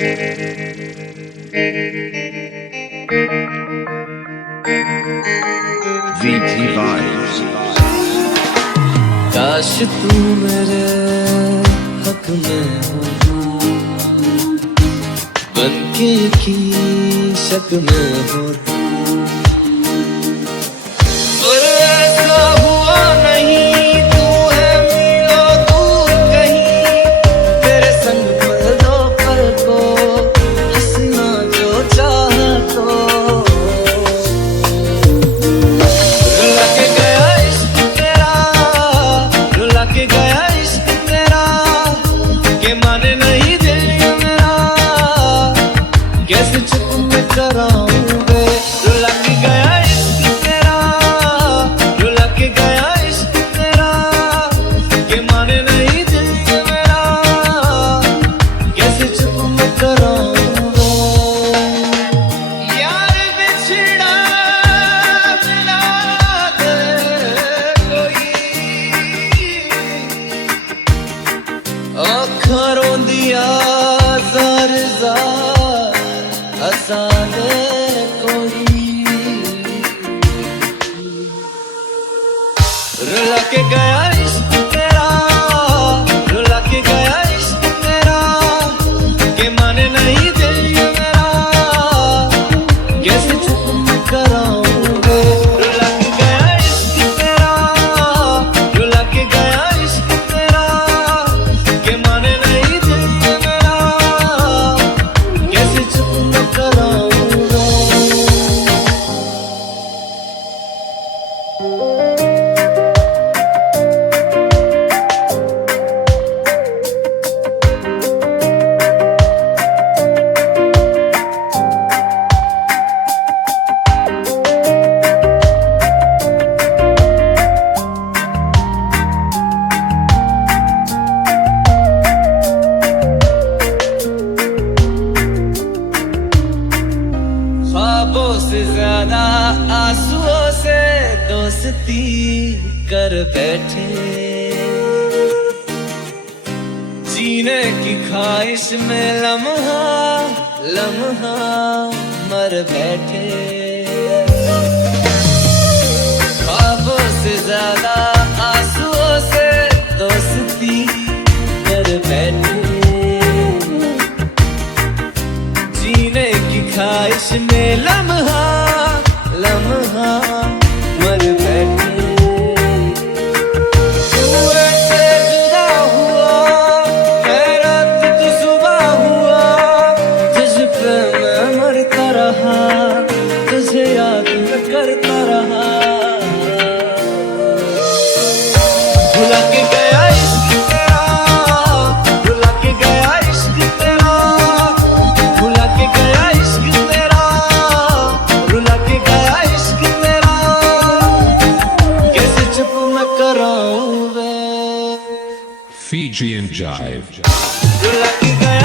VT Vibes। काश तू मेरे हक में हो, बनके यकीन शक में हो, पर ऐसा हुआ नहीं। तू है मीलों दूर कहीं, तेरे संग पल दो पल को हंसना जो चाहा तो। रुला के गया इश्क तेरा, रुला के गया इश्क तेरा, के माने नहीं दिल ये मेरा, कैसे चुप मैं कराऊं बे। रुला के गया इश्क तेरा, रुला के गया इश्क तेरा, के माने नहीं दिल ये मेरा, कैसे चुप मैं कराऊं बे। यार बिछड़ा मिला दे कोई, आँखां रोंदिया ज़ार ज़ार हंसा दे कोई। रुला के गया इश्क तेरा, रुला के गया इश्क तेरा, के माने नहीं दिल ये मेरा, कैसे चुप मैं कराऊं बे। रुला के गया इश्क तेरा, रुला के गया इश्क तेरा, के माने नहीं दिल ये मेरा, कैसे चुप मैं कराऊं बे। ख्वाबों से ज्यादा आंसुओं से दोस्ती कर बैठे, जीने की ख्वाहिश में लम्हा लम्हा मर बैठे। ख्वाबों से ज्यादा आंसुओं से दोस्ती कर बैठे, जीने की ख्वाहिश में लम्हा लम्हा मर बैठे। तू ऐसे जुदा हुआ, मैं रात तू सुबह हुआ, तुझ पे मैं मरता रहा, तुझे याद मैं करता रहा। भुला के गया इश्क तेरा, भुला के गया इश्क तेरा, भुला के गया इश्क तेरा, रुला के गया इश्क तेरा, कैसे चुप मैं कराऊं बे। Fijian Jive. रुला के गया